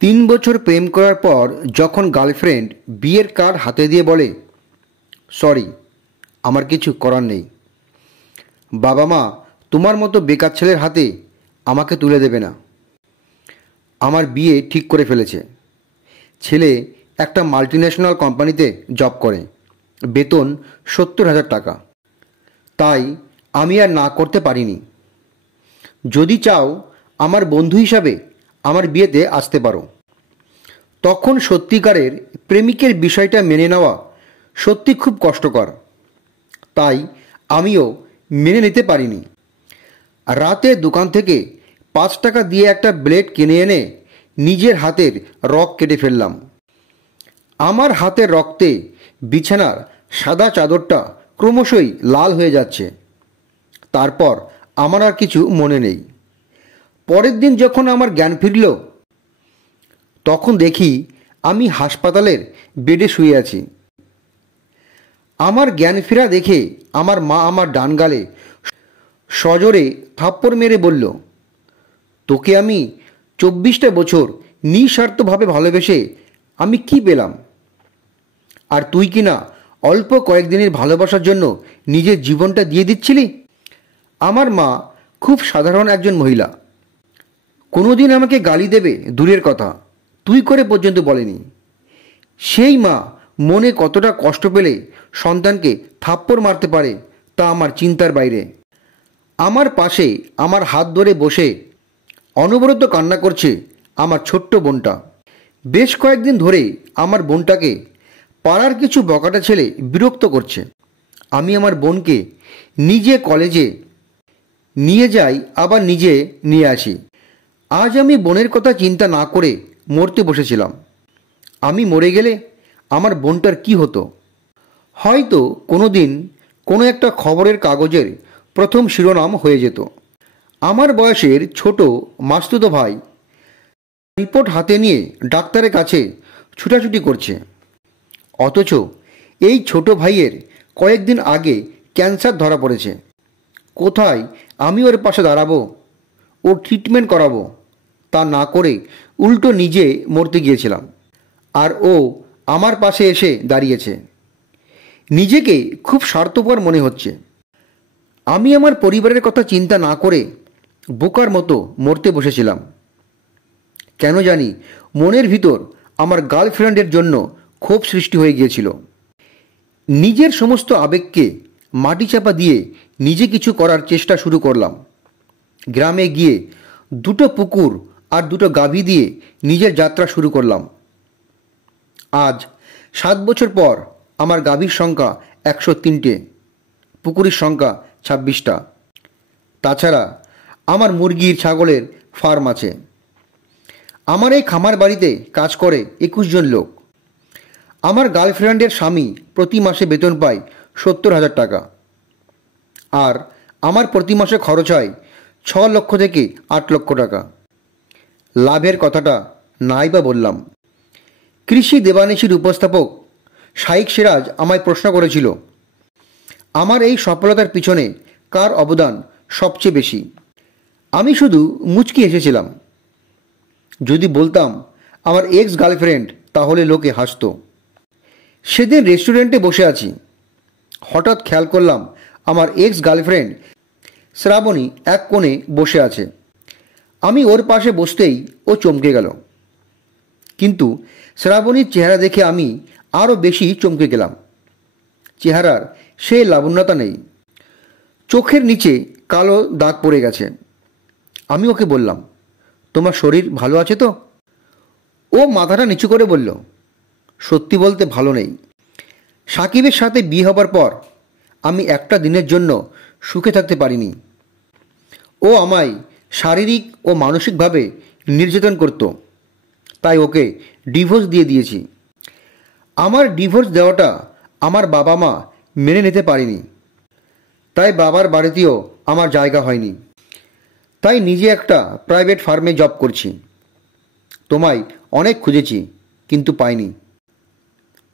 3 বছর প্রেম করার পর যখন গার্লফ্রেন্ড বিয়ের কার্ড হাতে দিয়ে বলে, সরি, আমার কিছু করার নেই, বাবা মা তোমার মতো বেকার ছেলের হাতে আমাকে তুলে দেবে না। আমার বিয়ে ঠিক করে ফেলেছে। ছেলে একটা মাল্টিন্যাশনাল কোম্পানিতে জব করে, বেতন 70,000 টাকা। তাই আমি আর না করতে পারিনি। যদি চাও আমার বন্ধু হিসাবে আমার বিয়েতে আসতে পারো। তখন সত্যিকারের প্রেমিকের বিষয়টা মেনে নেওয়া সত্যি খুব কষ্টকর, তাই আমিও মেনে নিতে পারিনি। রাতে দোকান থেকে 5 টাকা দিয়ে একটা ব্লেড কিনে এনে নিজের হাতের রগ কেটে ফেললাম। আমার হাতের রক্তে বিছানার সাদা চাদরটা ক্রমশই লাল হয়ে যাচ্ছে। তারপর আমার আর কিছু মনে নেই। পরের দিন যখন আমার জ্ঞান ফিরল, তখন দেখি আমি হাসপাতালের বেডে শুয়ে আছি। আমার জ্ঞান ফেরা দেখে আমার মা আমার ডান গালে সজোরে থাপ্পড় মেরে বলল, তোকে আমি 24টা বছর নিঃস্বার্থভাবে ভালোবেসে আমি কি পেলাম? আর তুই কি না অল্প কয়েকদিনের ভালোবাসার জন্য নিজের জীবনটা দিয়ে দিচ্ছিলি? আমার মা খুব সাধারণ একজন মহিলা। কোনোদিন আমাকে গালি দেবে দূরের কথা, তুই করে পর্যন্ত বলেনি। সেই মা মনে কতটা কষ্ট পেলে সন্তানকে থাপ্পড় মারতে পারে তা আমার চিন্তার বাইরে। আমার পাশে আমার হাত ধরে বসে অনবরত কান্না করছে আমার ছোট্ট বোনটা। বেশ কয়েকদিন ধরে আমার বোনটাকে পাড়ার কিছু বকাটা ছেলে বিরক্ত করছে। আমি আমার বোনকে নিজে কলেজে নিয়ে যাই, আবার নিজে নিয়ে আসি। আজ আমি বোনের কথা চিন্তা না করে মরতে বসেছিলাম। আমি মরে গেলে আমার বোনটার কি হতো? হয়তো কোনো দিন কোনো একটা খবরের কাগজের প্রথম শিরোনাম হয়ে যেত। আমার বয়সের ছোট মাস্তুতো ভাই রিপোর্ট হাতে নিয়ে ডাক্তারের কাছে ছুটাছুটি করছে। অথচ এই ছোট ভাইয়ের কয়েকদিন আগে ক্যান্সার ধরা পড়েছে। কোথায় আমি ওর পাশে দাঁড়াবো, ওর ট্রিটমেন্ট করাবো, তা না করে উল্টো নিজে মরতে গিয়েছিলাম। আর ও আমার পাশে এসে দাঁড়িয়েছে। নিজেকে খুব স্বার্থপর মনে হচ্ছে। আমি আমার পরিবারের কথা চিন্তা না করে বোকার মতো মরতে বসেছিলাম। কেন জানি মনের ভিতর আমার গার্লফ্রেন্ডের জন্য ক্ষোভ সৃষ্টি হয়ে গিয়েছিল। নিজের সমস্ত আবেগকে মাটি চাপা দিয়ে নিজে কিছু করার চেষ্টা শুরু করলাম। গ্রামে গিয়ে 2টো পুকুর আর 2টো গাভী দিয়ে নিজের যাত্রা শুরু করলাম। আজ 7 বছর পর আমার গাভীর সংখ্যা 103টে, পুকুরের সংখ্যা 26টা। তাছাড়া আমার মুরগির ছাগলের ফার্ম আছে। আমার এই খামার বাড়িতে কাজ করে 21 জন লোক। আমার গার্লফ্রেন্ডের স্বামী প্রতি মাসে বেতন পায় 70,000 টাকা। আর আমার প্রতি মাসে খরচ হয় 6 লক্ষ থেকে 8 লক্ষ টাকা। লাভের কথাটা নাই বা বললাম। কৃষি দেবানিশীর উপস্থাপক শাইখ সিরাজ আমায় প্রশ্ন করেছিল, আমার এই সফলতার পিছনে কার অবদান সবচেয়ে বেশি? আমি শুধু মুচকি এসেছিলাম। যদি বলতাম আমার এক্স গার্লফ্রেন্ড, তাহলে লোকে হাসত। সেদিন রেস্টুরেন্টে বসে আছি। হঠাৎ খেয়াল করলাম আমার এক্স গার্লফ্রেন্ড শ্রাবণী এক কোণে বসে আছে। আমি ওর পাশে বসতেই ও চমকে গেল। কিন্তু শ্রাবণীর চেহারা দেখে আমি আরও বেশি চমকে গেলাম। চেহারার সেই লাবণ্যতা নেই, চোখের নিচে কালো দাগ পড়ে গেছে। আমি ওকে বললাম, তোমার শরীর ভালো আছে তো? ও মাথাটা নিচু করে বলল, সত্যি বলতে ভালো নেই। সাকিবের সাথে বিয়ে হবার পর আমি একটা দিনের জন্য সুখে থাকতে পারিনি। ও আমায় শারীরিক ও মানসিকভাবে নির্যাতন করত, তাই ওকে ডিভোর্স দিয়ে দিয়েছি। আমার ডিভোর্স দেওয়াটা আমার বাবা মা মেনে নিতে পারেনি, তাই বাবার বাড়িতেও আমার জায়গা হয়নি। তাই নিজে একটা প্রাইভেট ফার্মে জব করছি। তোমায় অনেক খুঁজেছি কিন্তু পাইনি।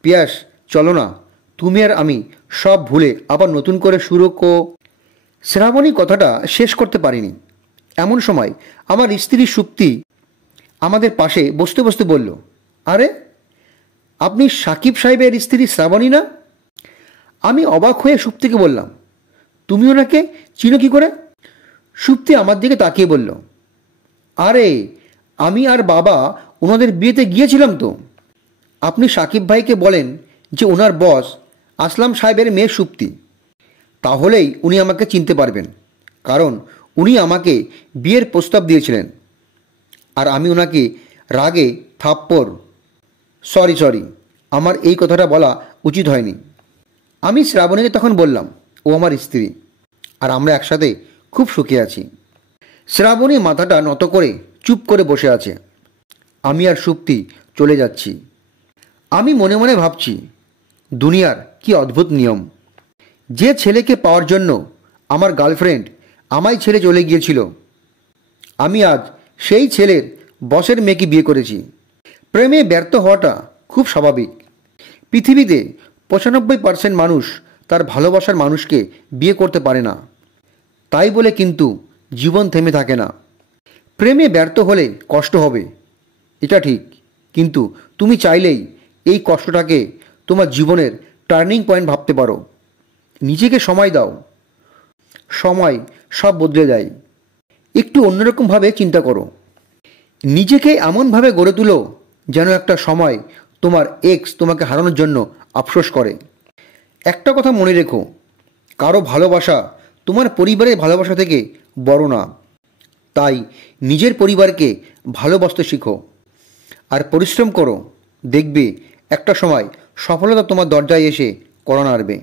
পিয়াস, চলো না, তুমি আর আমি সব ভুলে আবার নতুন করে শুরু শ্রাবণী কথাটা শেষ করতে পারিনি। এমন সময় আমার স্ত্রী সুপ্তি আমাদের পাশে বসতে বসতে বলল, আরে আপনি সাকিব সাহেবের স্ত্রী শ্রাবণী না? আমি অবাক হয়ে সুপ্তিকে বললাম, তুমি ওনাকে চিনো কী করে? সুপ্তি আমার দিকে তাকিয়ে বলল, আরে আমি আর বাবা ওনাদের বিয়েতে গিয়েছিলাম তো। আপনি সাকিব ভাইকে বলেন যে ওনার বস আসলাম সাহেবের মেয়ে সুপ্তি, তাহলেই উনি আমাকে চিনতে পারবেন, কারণ উনি আমাকে বিয়ের প্রস্তাব দিয়েছিলেন। আর আমি ওনাকে রাগে থাপ্পড় সরি আমার এই কথাটা বলা উচিত হয়নি। আমি শ্রাবণীকে তখন বললাম, ও আমার স্ত্রী, আর আমরা একসাথে খুব সুখে আছি। শ্রাবণী মাথাটা নত করে চুপ করে বসে আছে। আমি আর সুপ্তি চলে যাচ্ছি। আমি মনে মনে ভাবছি, দুনিয়ার কি অদ্ভুত নিয়ম। যে ছেলেকে পাওয়ার জন্য আমার গার্লফ্রেন্ড আমায় ছেড়ে চলে গিয়েছিল, আমি আজ সেই ছেলের বসের মেয়েকে বিয়ে করেছি। প্রেমে ব্যর্থ হওয়াটা খুব স্বাভাবিক। পৃথিবীতে 95% মানুষ তার ভালোবাসার মানুষকে বিয়ে করতে পারে না। তাই বলে কিন্তু জীবন থেমে থাকে না। প্রেমে ব্যর্থ হলে কষ্ট হবে, এটা ঠিক, কিন্তু তুমি চাইলেই এই কষ্টটাকে তোমার জীবনের টার্নিং পয়েন্ট ভাবতে পারো। নিজেকে সময় দাও, সময় সব বদলে দেয়। একটু অন্যরকমভাবে চিন্তা করো, নিজেকে এমনভাবে গড়ে তুলো যেন একটা সময় তোমার এক্স তোমাকে হারানোর জন্য আফসোস করে। একটা কথা মনে রেখো, কারো ভালোবাসা তোমার পরিবারের ভালোবাসা থেকে বড় না। তাই নিজের পরিবারকে ভালোবাসতে শিখো আর পরিশ্রম করো, দেখবে একটা সময় সফলতা তোমার দরজায় এসে কড়া নাড়বে।